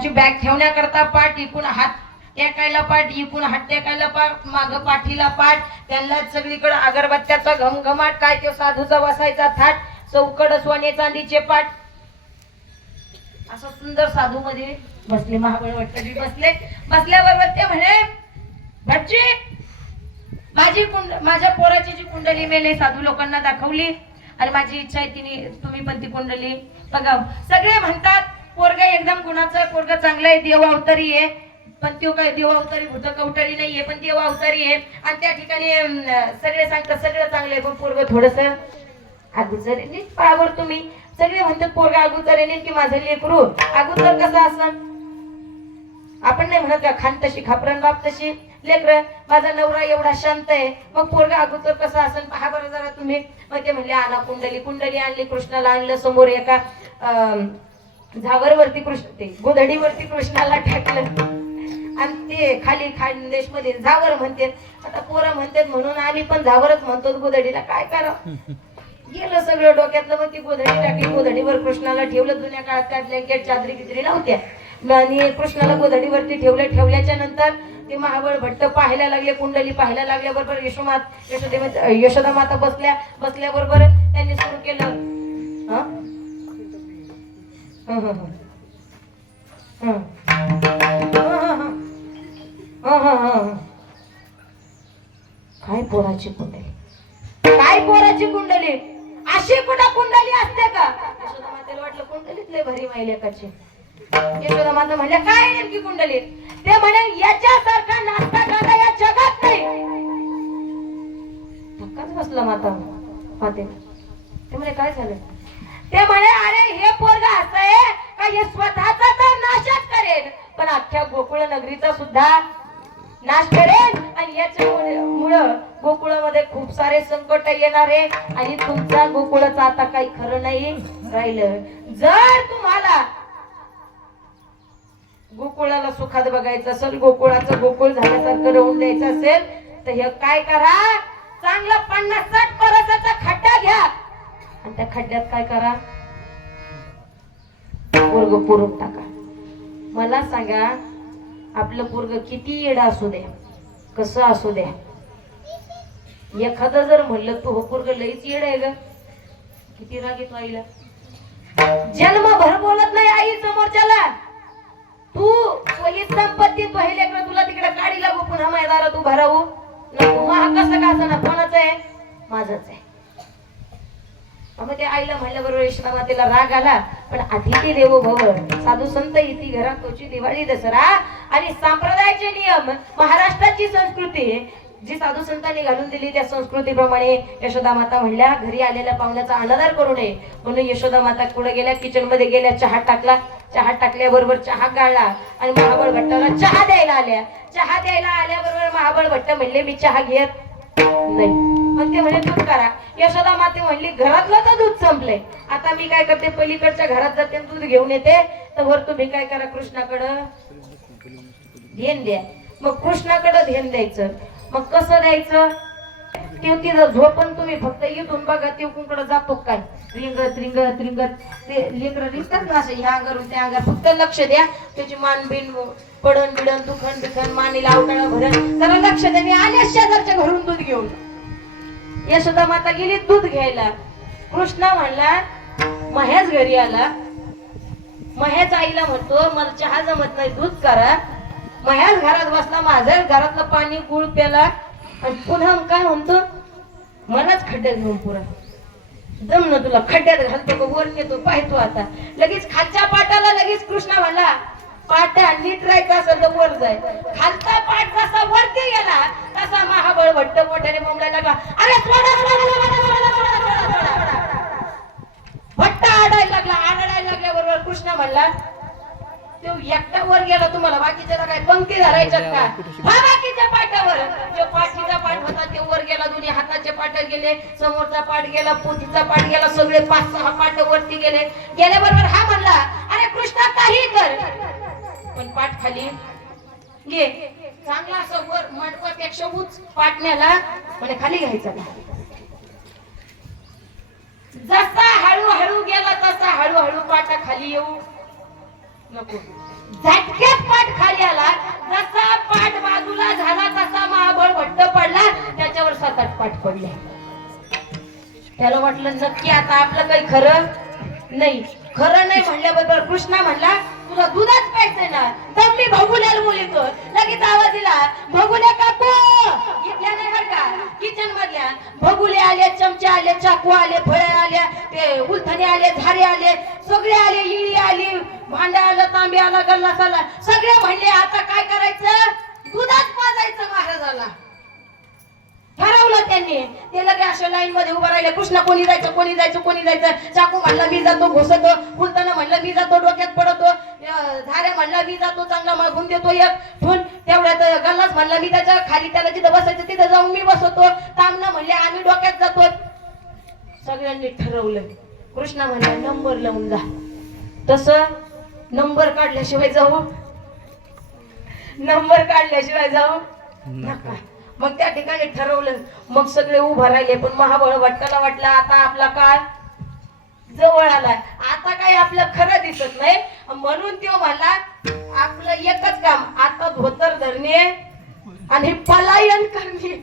त्यांची बॅग ठेवण्याकरता पाठ इकून हात टेकायला पाठ इकून हात टेकायला पाठ माग पाठीला पाठ. त्यांना सगळीकडे अगरबत्त्याचा घमघमाट काय तो साधूचा बसायचा थाट चौकड सोने चांदीचे पाठ. असं सुंदर साधू मध्ये बसले महाबळ भट्टजी बसले. बसल्याबरोबर ते म्हणे भटजी माझी कुंड माझ्या पोराची जी कुंडली मेले साधू लोकांना दाखवली. आणि माझी इच्छा आहे तिने तुम्ही पण ती कुंडली बघा सगळे म्हणतात पोरग एकदम गुणाचं पोरग चांगलं आहे देव अवतारी आहे. पण तो काय देव अवतारी भूत कवटारी नाहीये पण देव अवतारी आहे. आणि त्या ठिकाणी सगळे सांगतात सगळं चांगलं आहे पण पोरग थोडस अगोदर पावर तुम्ही. सगळे म्हणतात पोरग अगोदर की माझं लेकरू अगोदर कसं असं आपण नाही म्हणत का खान तशी खापरण बाप तशी. लेकर माझा नवरा एवढा शांत आहे. मग पोरगा अगोदर कसा असेल पहा बरं जरा तुम्ही. मग ते म्हणले आणा कुंडली कुंडली आणली कृष्णाला आणलं समोर एका अं, झावरवरती कृष्ण ते गोधडीवरती कृष्णाला टाकलं. आणि ते खाली खानदेशमध्ये झावर म्हणते. आता पोरं म्हणतात म्हणून आम्ही पण झावरच म्हणतो गोधडीला काय करा गेलं सगळं डोक्यातलं मग ती गोधडी टाकली. गोधडीवर कृष्णाला ठेवलं जुन्या काळात त्या ब्लँकेट चादरी बिदरी नव्हत्या. आणि कृष्णाला गोधडीवरती ठेवलं. ठेवल्याच्या नंतर ते महाबळ भट्ट पाहायला लागले कुंडली पाहायला लागल्याबरोबर यशोमात यशोदे यशोदा माता बसल्या बसल्याबरोबर त्यांनी सुरू केलं. हा? काय पोराची कुंडली? काय पोराची कुंडली? अशी कुठं कुंडली असते का? यशोदा मातेला वाटलं कुंडलीत लय भरी माहिती एकाची. यशोदा माता म्हणल्या काय नेमकी कुंडली ते म्हणे याच्यासारखा नाश्ता गाणं या जगात नाही. धक्काच बसला माता माते ते म्हणे काय झालं? ते म्हणे अरे हे पोरग असं आहे का हे स्वतःचा तर नाशच करेल. पण अख्ख्या गोकुळ नगरीचा सुद्धा नाश करेल. आणि याच्यामुळे मुळं गोकुळामध्ये खूप सारे संकट येणार आहे. आणि तुमचा गोकुळाचं आता काही खरं नाही राहिलं. जर तुम्हाला गोकुळाला सुखात बघायचं असेल गोकुळाचं गोकुळ झाल्यासारखं राहून द्यायचं असेल तर हे काय करा? चांगला पन्नास साठ परसाचा खड्डा घ्या. आणि त्या खड्ड्यात काय करा? पोरग पुरून टाका. मला सांगा आपलं पोरग किती येडा असू द्या कसं असू द्या एखादं जर म्हणलं तू हो पोरग लईच येड आहे ग. किती राग येतो आईला. जन्मभर बोलत नाही आई समोरच्याला. तू पहिली संपत्ती पहिले का तुला तिकडे काढी लागू पुन्हा मैदानात उभा राहू? तू हा कसं का असं कोणाचं आहे? माझंच आहे. मग ते आईला म्हणल्याबरोबर यशोदा मातेला राग आला. पण अतिथी देवो भव साधू संत इति घरात तोची दिवाळी दसरा आणि संप्रदायाचे नियम महाराष्ट्राची संस्कृती. जी साधू संतांनी घालून दिली त्या संस्कृतीप्रमाणे यशोदा माता म्हणल्या घरी आलेल्या पाहुण्याचा अनादर करू नये. म्हणून यशोदा माता पुढे गेल्या? किचनमध्ये गेल्या चहा टाकला. चहा टाकल्याबरोबर चहा गाळला आणि महाबळ भट्टाला चहा द्यायला आल्या. चहा द्यायला आल्याबरोबर महाबळ भट्ट म्हणले मी चहा घेत नाही. मग ते म्हणे दूध करा. यशोदा माते म्हणली घरातलं तर दूध संपलंय. आता मी काय करते पलीकडच्या घरात जाते दूध घेऊन येते. तर वर तुम्ही काय करा कृष्णाकडं ध्यान द्या. मग कृष्णाकडं ध्यान द्यायचं. मग कसं द्यायचं? ते तिथं झोपून तुम्ही फक्त इथून बघा ते कुंकडं जातो काय? रिंगत रिंगत रिंगत. ते लिंगर रिंगतात ना असं ह्या अंगारून त्या अंगार फक्त लक्ष द्या. त्याची मान बिन पडण बिडण दुखण बिखण मानेला अवटाळा भरण जरा लक्ष द्या. मी आल्या शेजारच्या घरून दूध घेऊन. यशोदा माता गेली दूध घ्यायला. कृष्णा म्हणला महेश घरी आला. महेश आईला म्हणतो मला चहा जमत नाही दूध करा. महेश घरात बसला माझ्या घरातलं पाणी गुळ प्याला. आणि पुन्हा काय म्हणतो मलाच खड्ड्यात घेऊन पुरा. दम ना तुला खड्ड्यात घालतो वर नेतो पाहतो आता. लगेच खालच्या पाटाला लगेच कृष्णा म्हणला पाट्या नीट राहायचा असेल तर वर जाय. खालचा पाठ जसा वरती गेला तसा महाबळ भट्ट मोठ्याने बोंबलायला लागला अरे सोडा, भट्ट आडायला लागला आडायला लागल्याबरोबर कृष्ण म्हणला तो एकटा वर गेला तुम्हाला बाकीच्या काय पंक्ती धरायच्यात का? हा बाकीच्या पाठावर जो पाठीचा पाठ होता ते वर गेला दोन्ही हाताचे पाठ गेले समोरचा पाठ गेला पोथीचा पाठ गेला सगळे पाच सहा पाठ वरती गेले. गेल्याबरोबर हा म्हणला अरे कृष्णा काही कर. पण पाठ खाली घे. चांगला असं वर मंडपापेक्षा उच पाटण्याला म्हणजे खाली घ्यायचा जसा हळूहळू गेला तसा हळूहळू पाटा खाली येऊ नको. झटक्यात पाठ खाली आला जसा पाठ बाजूला झाला तसा महाबळ भट्ट पडला त्याच्यावर सात आठ पाठ पडले. त्याला वाटलं नक्की आता आपलं काही खरं नाही. खरं नाही म्हणल्याबरोबर कृष्णा म्हणला तुला दुधाच प्यायचंय ना तर मी भगुल्याला बोलितो लगेच आवाज दिला भगुल्या काकू घेतल्या नाही का? किचन मधल्या भगुले आले चमचे आले चाकू आले फळे आल्या ते उलथणे आले झारे आले सगळे आले इळी आली भांडा आलं तांबे आला गल्लास आला सगळे म्हणले आता काय करायचं? दुधाच पाजायचं महाराजाला. ठरवलं त्यांनी. ते लगे अशा लाईन मध्ये उभं राहिले. कृष्ण कोणी जायचं कोणी जायचं कोणी जायचं. चाकू म्हणला मी जातो घुसतो. फुलताना म्हणलं मी जातो डोक्यात पडतो. झाऱ्या म्हणला मी जातो चांगला मागून देतो एक. ठून तेवढ्यात गल्लाच म्हणला मी त्याच्याखाली त्याला जिथं बसायचं तिथं जाऊन मी बसवतो तामना म्हणले आम्ही डोक्यात जातो. सगळ्यांनी ठरवलं. कृष्णा म्हणला नंबर लावून जा. तस नंबर काढल्याशिवाय जाऊ. नंबर काढल्याशिवाय जाऊ. नका. मग त्या ठिकाणी ठरवलं. मग सगळे उभं राहिले पण महाबळ वाटकाला वाटलं आता आपला काळ जवळ आलाय. आता काही आपलं खरं दिसत नाही. म्हणून तो म्हणला आपलं एकच काम आता धोतर धरणे आणि पलायन करणे.